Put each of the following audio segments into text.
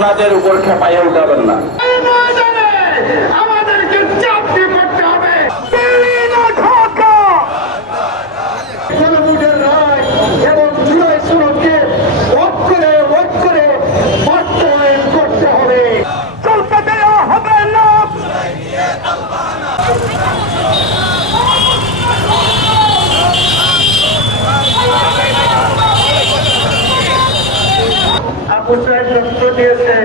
আপনাদের উপর খেপাইয়া উঠাবেন না। আমাদেরকে চাকরি করতে হবে। এবং জুলাই সনদকে অক্ষরে অক্ষরে বাস্তবায়ন করতে হবে। চলতে দেওয়া হবে না। আবু সাইদ রক্ত দিয়েছে,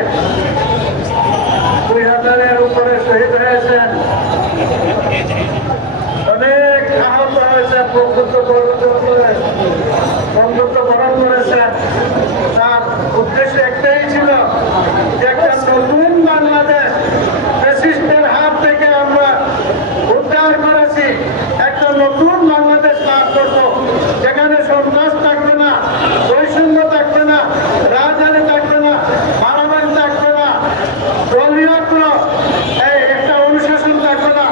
2000-এর উপরে শহীদ হয়েছেন, অনেক আহত হয়েছে, বন্ধুত্ব বরণ করেছেন। তার উদ্দেশ্য একটাই ছিল যে একটা নতুন বাংলাদেশ ফ্যাসিস্টের হাত থেকে আমরা উদ্ধার করেছি, একটা নতুন বাংলাদেশ লাভ করবো, যেখানে সন্ত্রাস থাকবে না, বৈষম্য থাকবে না, রাজধানী থাকবে না, মারামারি থাকবে না, দলীয় একটা অনুশাসন থাকবে না।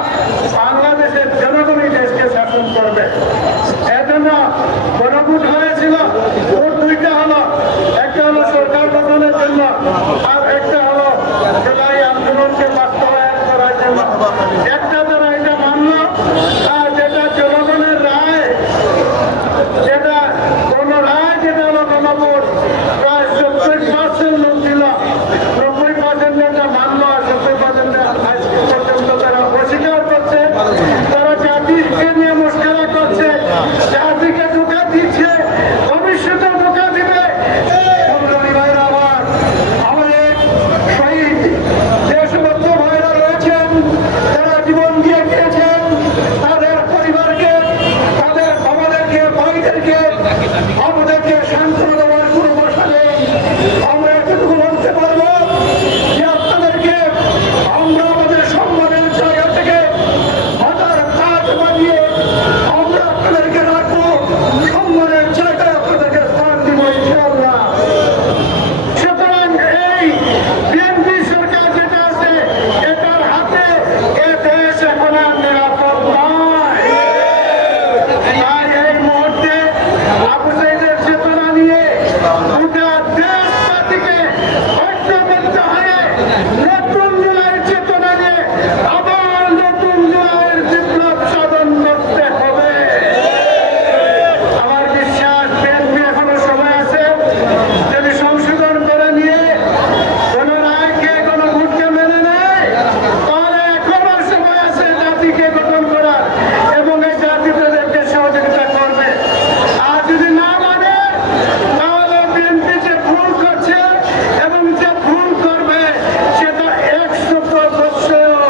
বাংলাদেশের জনগণই দেশকে শাসন করবে। এজন্য গণভোট হয়েছিল। ভোট দুইটা হলো, একটা হলো সরকার গঠনের জন্য, আর একটা হলো জুলাই আন্দোলনকে বাস্তবায়ন করার জন্য। একটা তারা এটা মানল, আর যেটা জনগণের রায়, যেটা কোন রায়, যেটা হলো গণভোট, প্রায় 70% লোক ছিল, 90% এটা মানলো, আর 70% আজ পর্যন্ত তারা অস্বীকার করছে। তারা জাতিকে নিয়ে মুশকিলা করছে, জাতিকে ধোঁকা দিচ্ছে, ভবিষ্যতে ধোঁকা দিবে। আমাদের শহীদ যে সমস্ত ভাইরা রয়েছেন, তারা জীবন দিয়ে গিয়েছেন, তাদের পরিবারকে, তাদের আমাদেরকে, ভাইদেরকে, আমাদেরকে সান্ত্বনা দেওয়ার কোনো ভাষা নেই। আমরা এতটুকু বলতে পারবো যে আপনাদেরকে আমরা আমাদের সম্মানের জায়গা থেকে হাজার কাজ বানিয়ে আমরা আপনাদেরকে রাখবো, সম্মানের জায়গায় আপনাদেরকে স্থান দিব ইনশাআল্লাহ। সুতরাং এই বিএনপি সরকার যেটা আছে, এটার হাতে এ দেশ এখন আর নিরাপদ নয়। তাই এই মুহূর্তে আবু সাইদের চেতনা নিয়ে গোটা দেশ জাতিকে ঐক্যবদ্ধ হয়ে নতুন জুলাইয়ের চেতনা নিয়ে আবার নতুন জুলাইয়ের বিপ্লব সাধন করতে হবে। আমার বিশ্বাস বিএনপি এখনো সময় আছে, যদি সংশোধন করে নিয়ে কোন রায়কে, কোন ভোটকে মেনে নেয়, তাহলে এখনো সময় আছে জাতিকে গঠন করার, এবং এই জাতিদেরকে সহযোগিতা করবে। আর যদি না মানে, তাহলে বিএনপি যে ভুল করছে এবং যে ভুল করবে, সেটা 100 বছরেও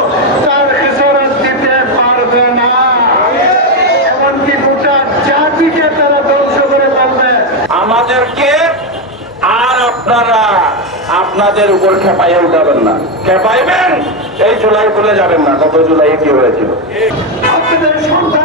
তার খেসারত দিতে পারবে না। এমনকি গোটা জাতিকে তারা ধ্বংস করে ফেলবে। আমাদেরকে আর আপনারা আপনাদের উপর খেপাইয়া উঠাবেন না। খেপাইবেন, এই জুলাই ভুলে যাবেন না কত জুলাই কি হয়েছিল। আপনাদের সন্তান